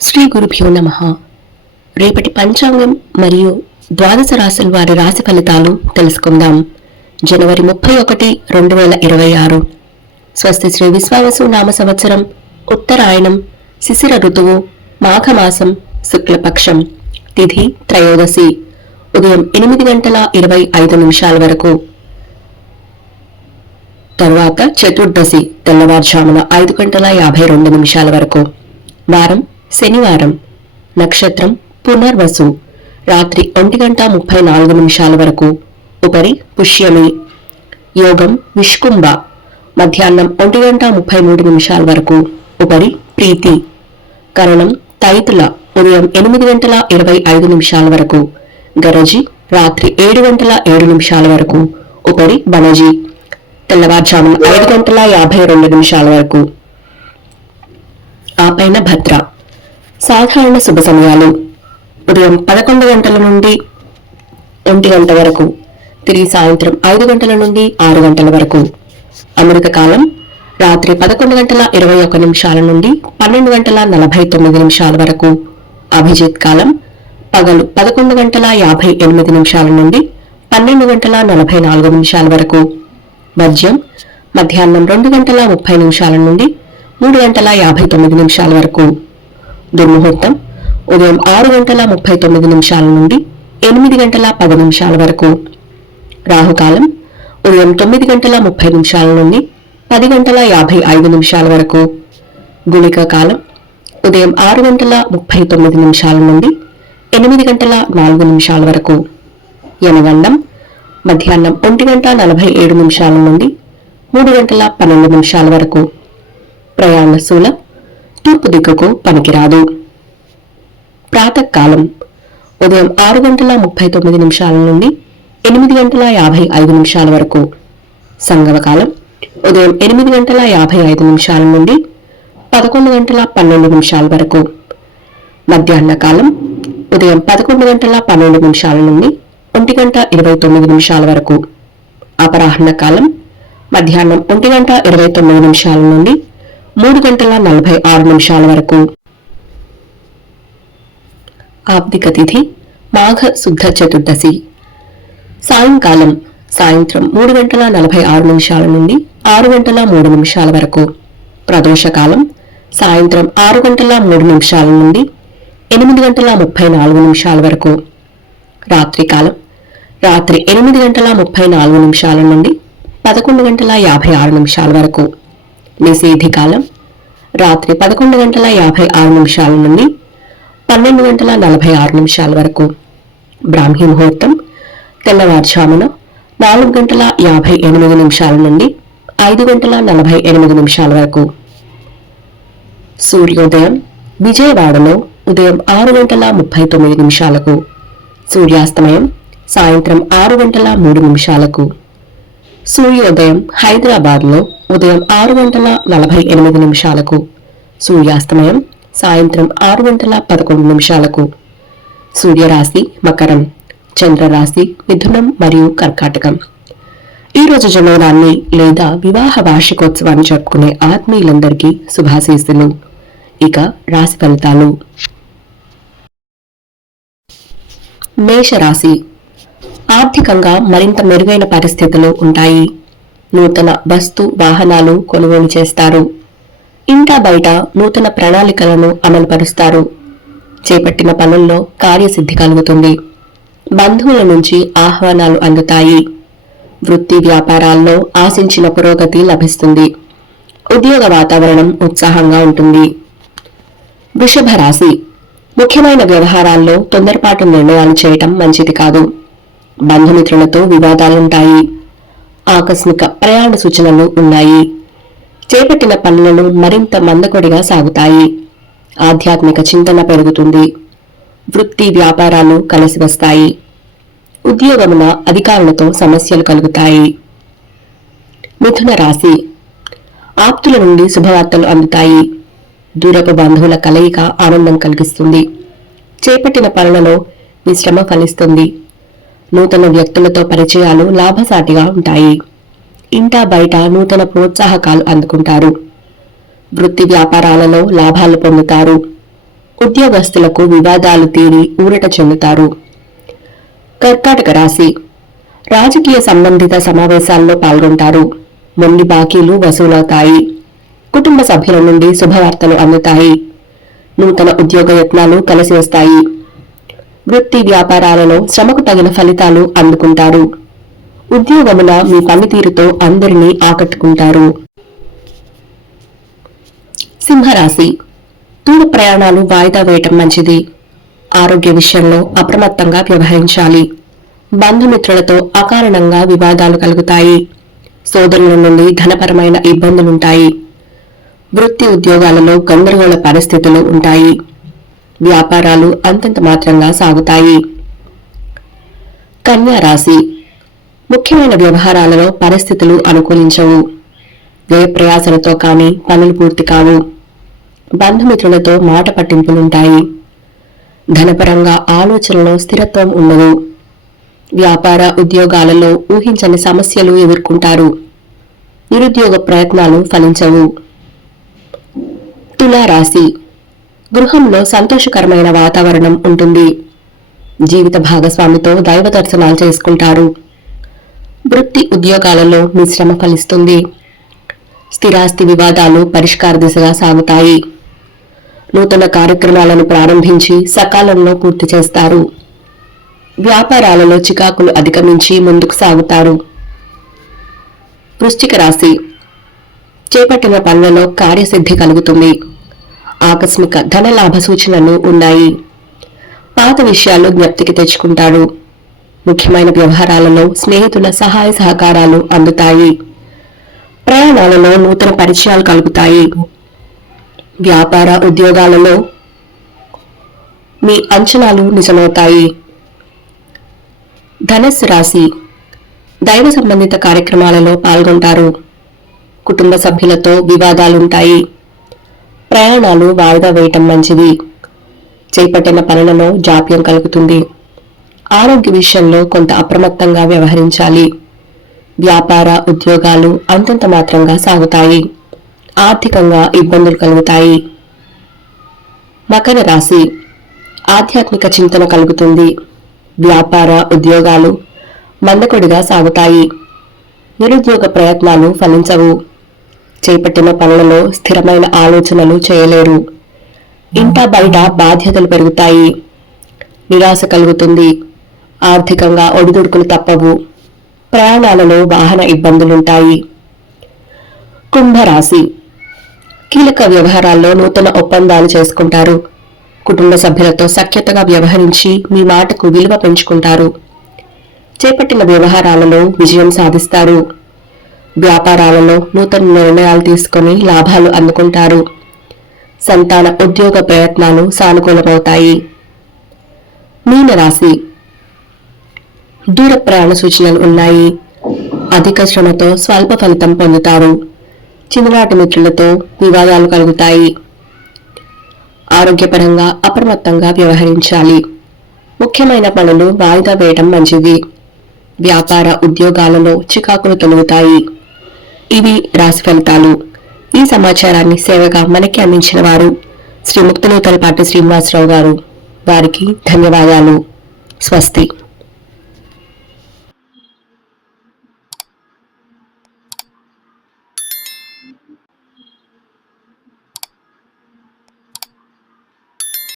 శ్రీ గురుభ్యో నమః. రేపటి పంచాంగం మరియు ద్వాదశ రాశుల వారి రాశి ఫలితాలు తెలుసుకుందాం. జనవరి 31, 2026. స్వస్తి శ్రీ విశ్వావసు నామ సంవత్సరం, ఉత్తరాయణం, శిశిర ఋతువు, మాఘమాసం, శుక్లపక్షం, తిథి త్రయోదశి, ఉదయం 8:25 వరకు. తరువాత చతుర్దశి, తెల్లవారుజామున 5:52 వరకు. వారం శనివారం. నక్షత్రం పునర్వసు, రాత్రి 1:34 వరకు. ఉపరి పుష్యమి. యోగం విష్కుంభ, మధ్యాహ్నం 1:33 వరకు. ఉపరి ప్రీతి. కరణం తైతుల, ఉదయం 8:25 వరకు. గరజి రాత్రి 7:07 వరకు. ఉపరి బనజి. తెల్లవారుజామున 5:52 వరకు. ఆపైన భద్ర. సాధారణ శుభ సమయాలు ఉదయం 11 గంటల నుండి 1 గంట వరకు, తిరిగి సాయంత్రం 5 గంటల నుండి 6 గంటల వరకు. అమృత కాలం రాత్రి 11:21 నుండి 12:49 వరకు. అభిజిత్ కాలం పగలు 11:58 నుండి 12:44 వరకు. వర్జ్యం మధ్యాహ్నం 2:30 నుండి 3:59 వరకు. దుర్ముహూర్తం ఉదయం 6:39 నుండి 8:10 వరకు. రాహుకాలం ఉదయం 9:30 నుండి 10:55 వరకు. గుళిక కాలం ఉదయం 6:39 నుండి 8:04 వరకు. యమగండం మధ్యాహ్నం 1:47 నుండి 3:12 వరకు. ప్రయాణశూల తూర్పు దిక్కుకు పనికిరాదు. ప్రాతకాలం ఉదయం 6:39 నుండి 8:55 వరకు. సంగమకాలం ఉదయం 8:55 నుండి 11:12 వరకు. మధ్యాహ్న కాలం ఉదయం 11:12 నుండి 1:29 వరకు. అపరాహ్న కాలం మధ్యాహ్నం 1:29 నుండి 3:46 వరకు. ఆబ్దిక తిథి మాఘ శుద్ధ చతుర్దశి. సాయంకాలం సాయంత్రం 3:46 నుండి 6:03 వరకు. ప్రదోషకాలం సాయంత్రం 6:03 నుండి 8:34 వరకు. రాత్రికాలం రాత్రి 8:34 నుండి 11:56 వరకు. నిషేధి కాలం రాత్రి 11:56 నుండి 12:46 వరకు. బ్రాహ్మీ ముహూర్తం తెల్లవారుజామున 4:58 నుండి 5:48 వరకు. సూర్యోదయం విజయవాడలో ఉదయం 6:39. సూర్యాస్తమయం సాయంత్రం 6:03. సూర్యోదయం హైదరాబాద్లో ఉదయం 6:48. సూర్యాస్తమయం సాయంత్రం 6:11. సూర్యరాశి మకరం, చంద్రరాశి మిథునం మరియు కర్కాటకం. ఈ రోజు జన్మదినాన్ని లేదా వివాహ వార్షికోత్సవాన్ని జరుపుకునే ఆత్మీయులందరికీ శుభాశీస్సులు. ఇక రాశి ఫలితాలు. మేషరాశి. ఆర్థికంగా మరింత మెరుగైన పరిస్థితులు ఉంటాయి. నూతన వస్తు వాహనాలు కొనుగోలు చేస్తారు. ఇంటా బయట నూతన ప్రణాళికలను అమలుపరుస్తారు. చేపట్టిన పనుల్లో కార్యసిద్ధి కలుగుతుంది. బంధువుల నుంచి ఆహ్వానాలు అందుతాయి. వృత్తి వ్యాపారాల్లో ఆశించిన పురోగతి లభిస్తుంది. ఉద్యోగ వాతావరణం ఉత్సాహంగా ఉంటుంది. వృషభ రాశి. ముఖ్యమైన వ్యవహారాల్లో తొందరపాటు నిర్ణయాలు చేయటం మంచిది కాదు. బంధుమిత్రులతో వివాదాలుంటాయి. ఆకస్మిక ప్రయాణ సూచనలు ఉన్నాయి. చేపట్టిన పనులను మరింత మందకొడిగా సాగుతాయి. ఆధ్యాత్మిక చింతన పెరుగుతుంది. వృత్తి వ్యాపారాలు కలిసి వస్తాయి. ఉద్యోగమున అధికారులతో సమస్యలు కలుగుతాయి. మిథున రాశి. ఆప్తుల నుండి శుభవార్తలు అందుతాయి. దూరపు బంధువుల కలయిక ఆనందం కలిగిస్తుంది. చేపట్టిన పనులలో మీ శ్రమ ఫలిస్తుంది. నూతన వ్యక్తులతో పరిచయాలు లాభసాటిగా ఉంటాయి. ఇంటా బయట నూతన ప్రోత్సాహకాలు అందుకుంటారు. వృత్తి వ్యాపారాలలో లాభాలు పొందుతారు. ఉద్యోగస్తులకు వివాదాలు తీరి ఊరట చెందుతారు. కర్కాటక రాశి రాజకీయ సంబంధిత సమావేశాల్లో పాల్గొంటారు. మొండి బాకీలు వసూలవుతాయి. కుటుంబ సభ్యుల నుండి శుభవార్తలు అందుతాయి. నూతన ఉద్యోగ యత్నాలు కలిసి వస్తాయి. వృత్తి వ్యాపారాలలో శ్రమకు తగిన ఫలితాలు అందుకుంటారు. ఉద్యోగమున మీ పనితీరుతో అందరినీ ఆకట్టుకుంటారు. సింహరాశి దూర ప్రయాణాలు వాయిదా వేయటం మంచిది. ఆరోగ్య విషయంలో అప్రమత్తంగా వ్యవహరించాలి. బంధుమిత్రులతో అకారణంగా వివాదాలు కలుగుతాయి. సోదరుల నుండి ధనపరమైన ఇబ్బందులుంటాయి. వృత్తి ఉద్యోగాలలో గందరగోళ పరిస్థితులు ఉంటాయి. వ్యాపారాలు అంతంత మాత్రంగా సాగుతాయి. కన్యా రాశి ముఖ్యమైన వ్యవహారాలలో పరిస్థితులు అనుకూలించవు. వ్యయ ప్రయాసలతో కానీ పనులు పూర్తి కావు. బంధుమిత్రులతో మాట పట్టింపులుంటాయి. ధనపరంగా ఆలోచనలో స్థిరత్వం ఉండదు. వ్యాపార ఉద్యోగాలలో ఊహించని సమస్యలు ఎదుర్కొంటారు. నిరుద్యోగ ప్రయత్నాలు ఫలించవు. తులారాశి గృహంలో సంతోషకరమైన వాతావరణం ఉంటుంది. జీవిత భాగస్వామితో దైవ దర్శనాలు చేసుకుంటారు. వృత్తి ఉద్యోగాలలో మీ శ్రమ ఫలిస్తుంది. స్థిరాస్తి వివాదాలు పరిష్కార దిశగా సాగుతాయి. నూతన కార్యక్రమాలను ప్రారంభించి సకాలంలో పూర్తి చేస్తారు. వ్యాపారాలలో చికాకులు అధిగమించి ముందుకు సాగుతారు. వృశ్చిక రాశి చేపట్టిన పనులలో కార్యసిద్ధి కలుగుతుంది. ఆకస్మిక ధన లాభ సూచనలు ఉన్నాయి. పాత విషయాలు జ్ఞప్తికి తెచ్చుకుంటారు. ముఖ్యమైన వ్యవహారాలలో స్నేహితుల సహాయ సహకారాలు అందుతాయి. ప్రయాణాలలో నూతన పరిచయాలు కలుగుతాయి. వ్యాపార ఉద్యోగాలలో మీ అంచనాలు నిజమవుతాయి. ధనుస్సు రాశి దైవ సంబంధిత కార్యక్రమాలలో పాల్గొంటారు. కుటుంబ సభ్యులతో వివాదాలుంటాయి. ప్రయాణాలు వాయిదా వేయటం మంచిది. చేపట్టిన పనులలో జాప్యం కలుగుతుంది. ఆరోగ్య విషయంలో కొంత అప్రమత్తంగా వ్యవహరించాలి. వ్యాపార ఉద్యోగాలు అంతంత మాత్రంగా సాగుతాయి. ఆర్థికంగా ఇబ్బందులు కలుగుతాయి. మకర రాశి ఆధ్యాత్మిక చింతన కలుగుతుంది. వ్యాపార ఉద్యోగాలు మందకొడిగా సాగుతాయి. నిరుద్యోగ ప్రయత్నాలు ఫలించవు. చేపట్టిన పనులలో స్థిరమైన ఆలోచనలు చేయలేరు. ఇంట బయట బాధ్యతలు పెరుగుతాయి. నిరాశ కలుగుతుంది. ఆర్థికంగా ఒడిదుడుకులు తప్పవు. ప్రయాణాలలో వాహన ఇబ్బందులుంటాయి. కుంభరాశి కీలక వ్యవహారాల్లో నూతన ఒప్పందాలు చేసుకుంటారు. కుటుంబ సభ్యులతో సఖ్యతగా వ్యవహరించి మీ మాటకు విలువ పెంచుకుంటారు. చేపట్టిన వ్యవహారాలలో విజయం సాధిస్తారు. వ్యాపారాలలో నూతన నిర్ణయాలు తీసుకుని లాభాలు అందుకుంటారు. సంతాన ఉద్యోగ ప్రయత్నాలు సానుకూలమవుతాయి. మీనరాశి దూర ప్రయాణ సూచనలు ఉన్నాయి. అధిక శ్రమతో స్వల్ప ఫలితం పొందుతారు. చిన్ననాటి మిత్రులతో వివాదాలు కలుగుతాయి. ఆరోగ్యపరంగా అప్రమత్తంగా వ్యవహరించాలి. ముఖ్యమైన పనులు వాయిదా వేయడం మంచిది. వ్యాపార ఉద్యోగాలలో చికాకులు తొలగుతాయి. ఇవి రాశి ఫలితాలు. ఈ సమాచారాన్ని సేవగా మనకి అందించిన వారు శ్రీ ముక్తనూతలపాటి శ్రీనివాసరావు గారు. వారికి ధన్యవాదాలు. స్వస్తి.